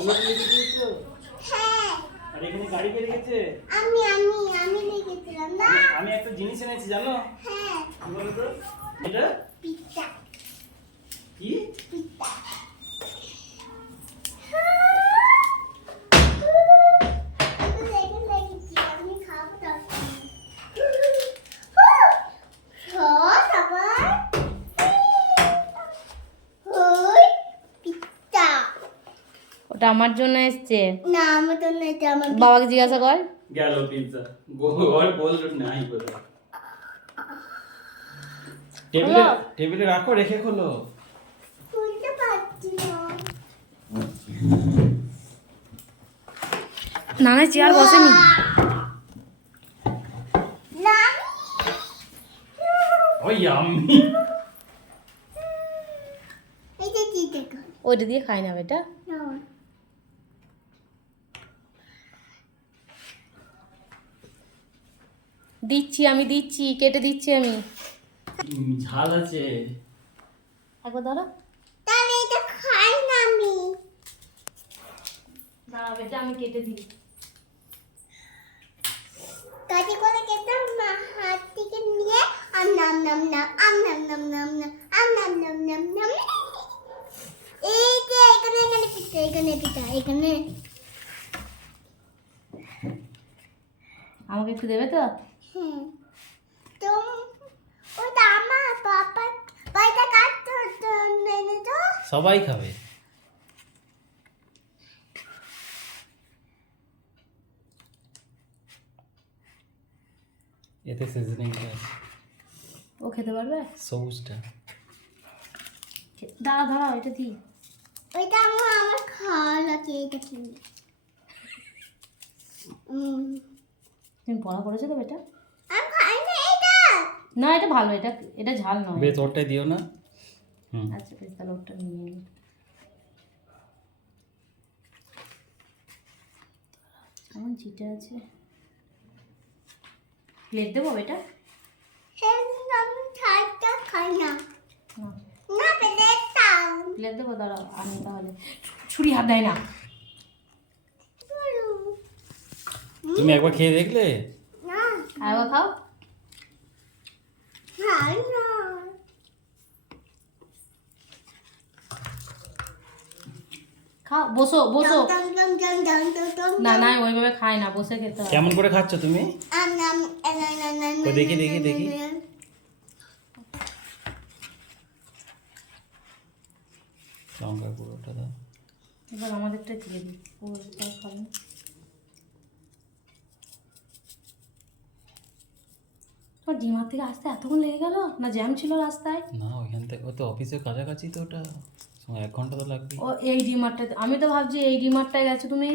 Hotel লিখে দিয়েছ হ্যাঁ। আর এখানে গাড়ি কে রেখেছে আমি আমি আমি লিখেছিলাম না আমি- আমি একটা জিনিস এনেছি জানো? হ্যাঁ। কি বলো তো এটা? পিৎজা কি? পিৎজা এগুলো এগুলো লিখেছি, আমি খাব তখন। সস আবার। ওই পিৎজা। ওটা আমার জন্য এসছে। না আমার তো না এটা আমার বাবাকে জিজ্ঞাসা কর। গেল পিৎজা গোল বলল নাই কোথায় টেবিলে টেবিলে রাখো রেখে খোলো। খুলতে পারছি না। না না চেয়ার বসেনি। না ওই কি ওইটা দিয়ে খাই না বেটা। দিচ্ছি আমি দিচ্ছি কেটে দিচ্ছি আমি। ঝাল আছে। একবার ধরো। তাহলে এটা খাই না আমি। দাঁড়া বেটা আমি কেটে দিই। কাটি করে কেটে মা হাত থেকে নিয়ে আম নাম নাম নাম আম নাম নাম নাম নাম আম নাম নাম নাম নাম। এই যে এখানে এখানে পিঠা এখানে পিঠা এখানে। আমাকে একটু দেবে তো? সবাই খাবে। এতে সিজনিংটা আছে। ও খেতে পারবে? সবুজটা। দাঁড়া দাঁড়া এটা দিই। ওইটা আমার আমার খাওয়া লাগে এটা তুমি পড়া করেছ তো বেটা? না এটা ভালো এটা এটা ঝাল নয়। বেশ ওরটাই দিও না। আচ্ছা বেশ তাহলে ওটা নিয়ে নিই। কেমন চিটে আছে? প্লেট দেবো বেটা? সেদিন আমি ছাড়টা খাই না। না। না প্লেট দেবো দাঁড়াও আমি তাহলে। ছুরি হাত দেয় না। তুমি একবার খেয়ে দেখলে? না খাও। খাও বসো বসো। দম দম দম দম দম দম না না ওইভাবে খায় না বসে খেতে কেমন করে খাচ্ছ তুমি? দেখি, দেখি, দেখি। লঙ্কার গুঁড়োটা দাও। এবার আমাদেরটা দিয়ে দিই। খাবে। তোমার ডিমার থেকে আসতে এতক্ষণ লেগে গেল? না জ্যাম ছিল রাস্তায়? না ওইখান থেকে ও তো অফিসের কাছাকাছি তো ওটা। এক ঘণ্টা তো লাগবে ও এই ডিমারটা আমি তো ভাবছি এই ডিমারটায় গেছো তুমি।